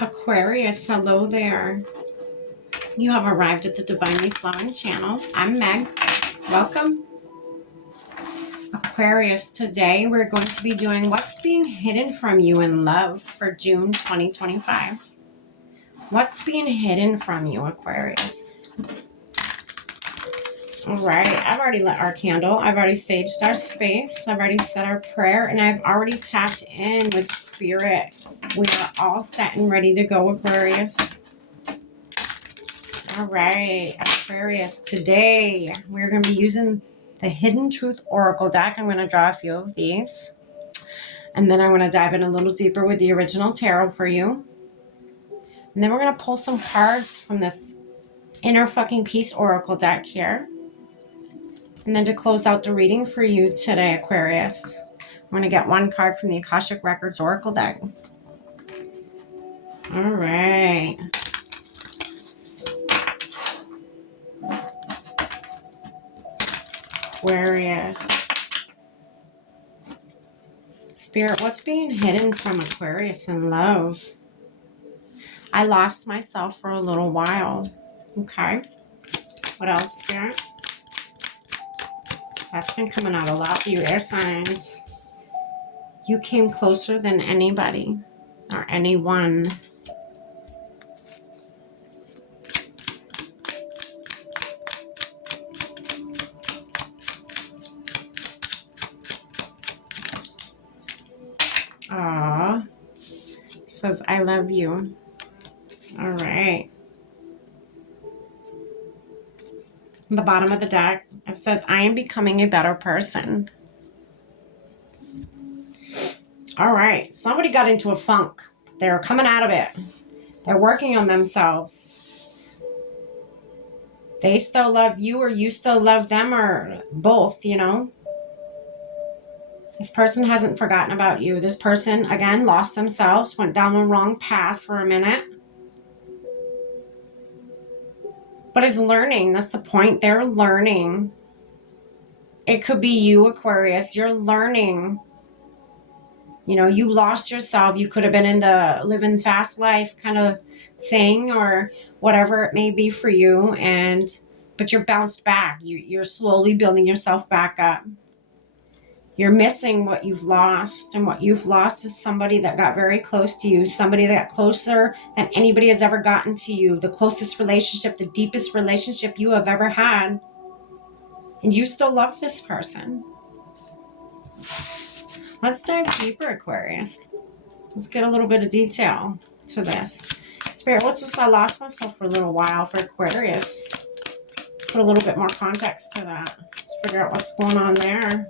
Aquarius, hello there. You have arrived at the Divinely Flowing channel. I'm Meg. Welcome. Aquarius, today we're going to be doing what's being hidden from you in love for June 2025. What's being hidden from you, Aquarius? All right, I've already lit our candle. I've already saged our space. I've already said our prayer, and I've already tapped in with spirit. We are all set and ready to go, Aquarius. All right, Aquarius, today we're going to be using the Hidden Truth Oracle deck. I'm going to draw a few of these, and then I'm going to dive in a little deeper with the original tarot for you. And then we're going to pull some cards from this Inner Fucking Peace Oracle deck here. And then to close out the reading for you today, Aquarius, I'm going to get one card from the Akashic Records Oracle deck. All right. Aquarius. Spirit, what's being hidden from Aquarius in love? I lost myself for a little while. Okay. What else, Spirit? That's been coming out a lot for you, air signs. You came closer than anybody or anyone. Aww. Says, I love you. All right. On the bottom of the deck, it says, I am becoming a better person. All right. Somebody got into a funk. They're coming out of it. They're working on themselves. They still love you, or you still love them, or both, you know. This person hasn't forgotten about you. This person, again, lost themselves, went down the wrong path for a minute. But is learning. That's the point. They're learning. It could be you, Aquarius. You're learning. You know, you lost yourself. You could have been in the living fast life kind of thing, or whatever it may be for you. But you're bounced back. You're slowly building yourself back up. You're missing what you've lost, and what you've lost is somebody that got very close to you, somebody that got closer than anybody has ever gotten to you, the closest relationship, the deepest relationship you have ever had. And you still love this person. Let's dive deeper, Aquarius. Let's get a little bit of detail to this. Spirit, what's this? I lost myself for a little while for Aquarius. Put a little bit more context to that. Let's figure out what's going on there.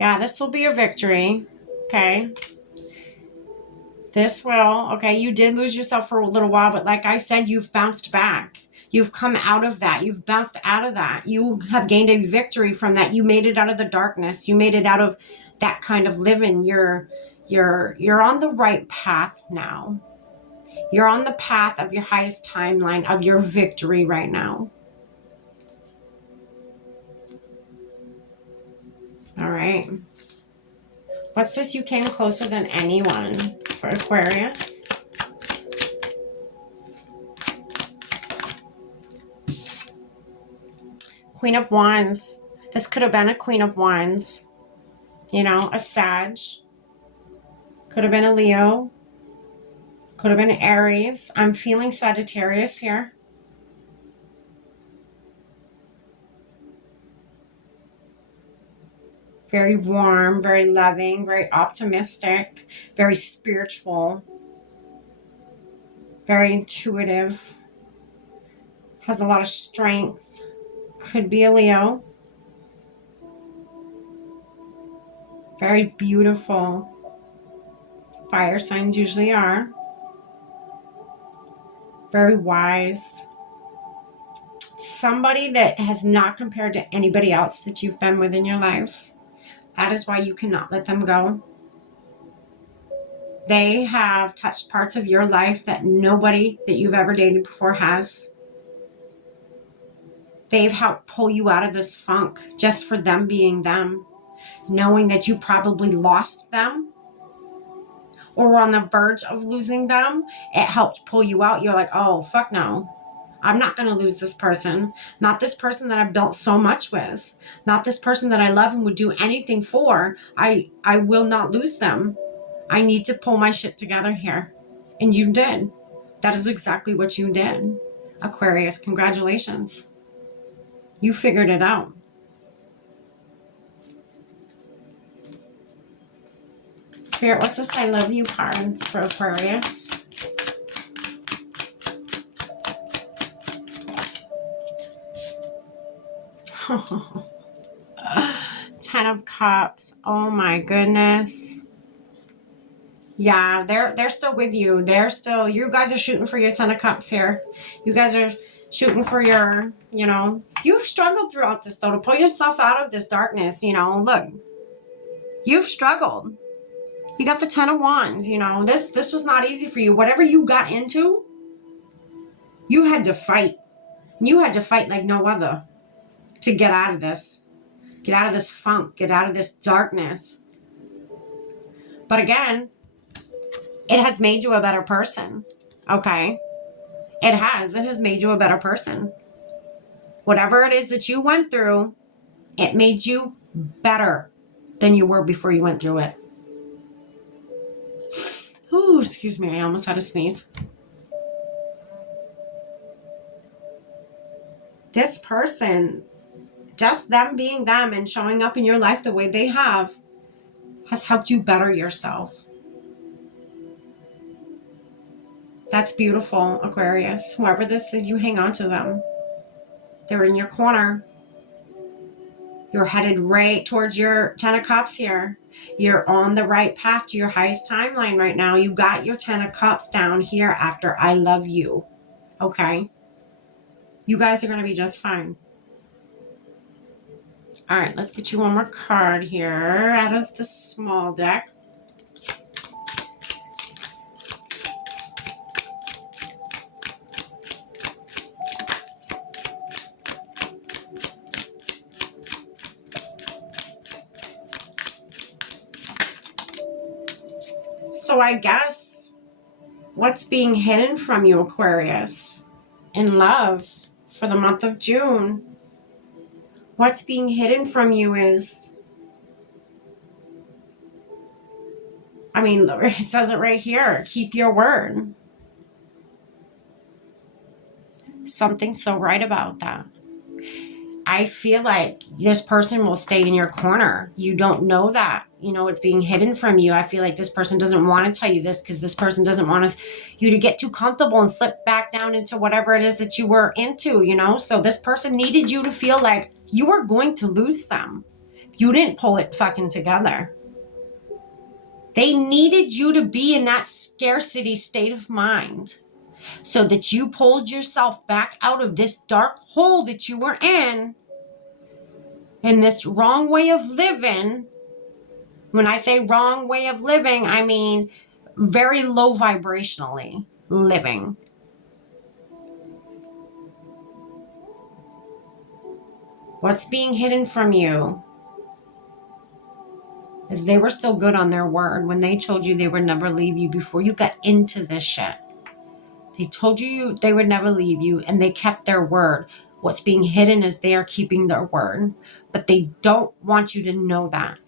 Yeah, this will be a victory. Okay. This will. Okay, you did lose yourself for a little while, but like I said, you've bounced back. You've come out of that. You've bounced out of that. You have gained a victory from that. You made it out of the darkness. You made it out of that kind of living. You're on the right path now. You're on the path of your highest timeline of your victory right now. All right. What's this? You came closer than anyone for Aquarius. Queen of Wands. This could have been a Queen of Wands. You know, a Sag. Could have been a Leo. Could have been Aries. I'm feeling Sagittarius here. Very warm, very loving, very optimistic, very spiritual, very intuitive, has a lot of strength. Could be a Leo. Very beautiful. Fire signs usually are. Very wise. Somebody that has not compared to anybody else that you've been with in your life. That is why you cannot let them go. They have touched parts of your life that nobody that you've ever dated before has. They've helped pull you out of this funk just for them being them. Knowing that you probably lost them. or were on the verge of losing them, it helped pull you out. You're like, oh, fuck no. I'm not going to lose this person. Not this person that I've built so much with. Not this person that I love and would do anything for. I will not lose them. I need to pull my shit together here. And you did. That is exactly what you did. Aquarius, congratulations. You figured it out. Spirit, what's this I love you card for Aquarius? Ten of Cups. Oh my goodness. Yeah, they're still with you. You guys are shooting for your Ten of Cups here. You guys are shooting for your, you've struggled throughout this though to pull yourself out of this darkness, look. You've struggled. You got the Ten of Wands, this was not easy for you. Whatever you got into, you had to fight. You had to fight like no other to get out of this. Get out of this funk. Get out of this darkness. But again, it has made you a better person. Okay? It has made you a better person. Whatever it is that you went through, it made you better than you were before you went through it. Oh, excuse me. I almost had a sneeze. This person, just them being them and showing up in your life the way they have, has helped you better yourself. That's beautiful, Aquarius. Whoever this is, you hang on to them. They're in your corner. You're headed right towards your Ten of Cups here. You're on the right path to your highest timeline right now. You got your Ten of Cups down here after I love you. Okay? You guys are going to be just fine. All right, let's get you one more card here out of the small deck. So I guess what's being hidden from you, Aquarius, in love for the month of June, what's being hidden from you is, it says it right here, keep your word. Something's so right about that. I feel like this person will stay in your corner. You don't know that. It's being hidden from you. I feel like this person doesn't want to tell you this because this person doesn't want you to get too comfortable and slip back down into whatever it is that you were into, So this person needed you to feel like you were going to lose them. You didn't pull it fucking together. They needed you to be in that scarcity state of mind so that you pulled yourself back out of this dark hole that you were in this wrong way of living. When I say wrong way of living, I mean very low vibrationally living. What's being hidden from you is they were still good on their word when they told you they would never leave you before you got into this shit. They told you they would never leave you and they kept their word. What's being hidden is they are keeping their word, but they don't want you to know that.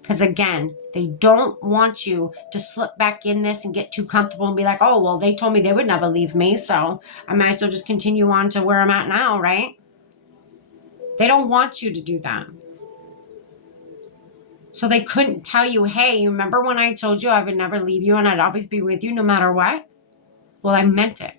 Because again, they don't want you to slip back in this and get too comfortable and be like, oh, well, they told me they would never leave me, so I might as well just continue on to where I'm at now, right? They don't want you to do that. So they couldn't tell you, hey, you remember when I told you I would never leave you and I'd always be with you no matter what? Well, I meant it.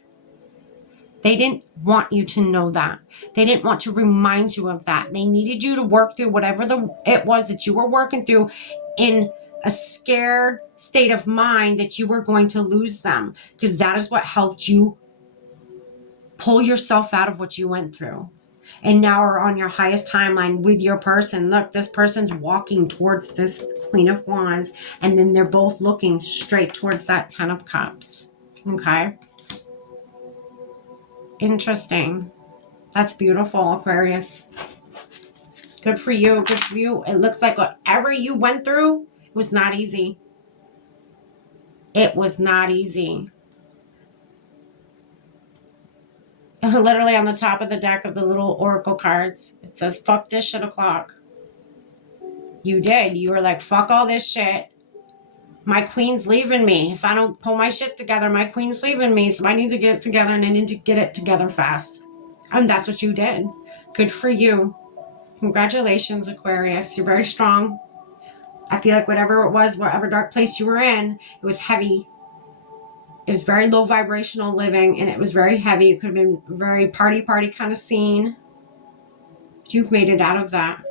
They didn't want you to know that. They didn't want to remind you of that. They needed you to work through whatever it was that you were working through in a scared state of mind that you were going to lose them, because that is what helped you pull yourself out of what you went through. And now we're on your highest timeline with your person. Look, this person's walking towards this Queen of Wands, and then they're both looking straight towards that Ten of Cups. Okay? Interesting. That's beautiful, Aquarius. Good for you. Good for you. It looks like whatever you went through was not easy. It was not easy. Literally on the top of the deck of the little oracle cards, it says, fuck this shit o'clock. You did. You were like, fuck all this shit. My queen's leaving me. If I don't pull my shit together, my queen's leaving me. So I need to get it together, and I need to get it together fast. And that's what you did. Good for you. Congratulations, Aquarius. You're very strong. I feel like whatever it was, whatever dark place you were in, it was heavy. It was very low vibrational living, and it was very heavy. It could have been a very party kind of scene. But you've made it out of that.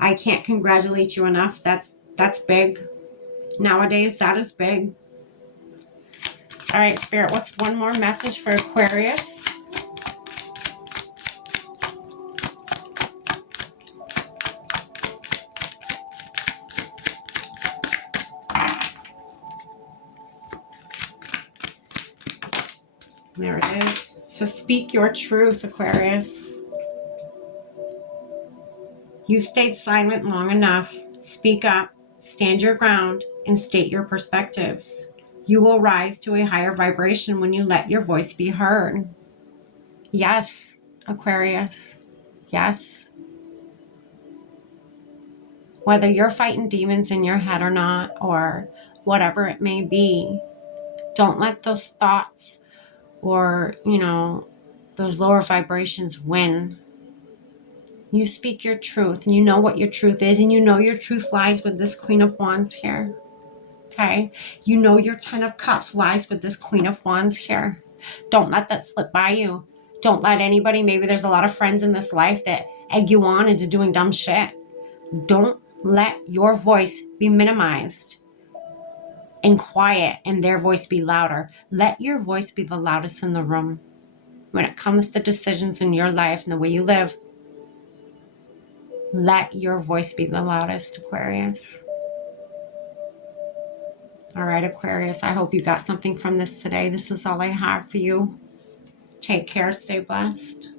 I can't congratulate you enough. That's big. Nowadays, that is big. All right, Spirit, what's one more message for Aquarius? There it is. So speak your truth, Aquarius. You've stayed silent long enough. Speak up, stand your ground, and state your perspectives. You will rise to a higher vibration when you let your voice be heard. Yes, Aquarius. Yes. Whether you're fighting demons in your head or not, or whatever it may be, don't let those thoughts or, those lower vibrations win. You speak your truth, and you know what your truth is, and you know your truth lies with this Queen of Wands here. Okay? You know your 10 of Cups lies with this Queen of Wands here. Don't let that slip by you. Don't let anybody, maybe there's a lot of friends in this life that egg you on into doing dumb shit. Don't let your voice be minimized and quiet and their voice be louder. Let your voice be the loudest in the room when it comes to decisions in your life and the way you live. Let your voice be the loudest, Aquarius. All right, Aquarius, I hope you got something from this today. This is all I have for you. Take care. Stay blessed.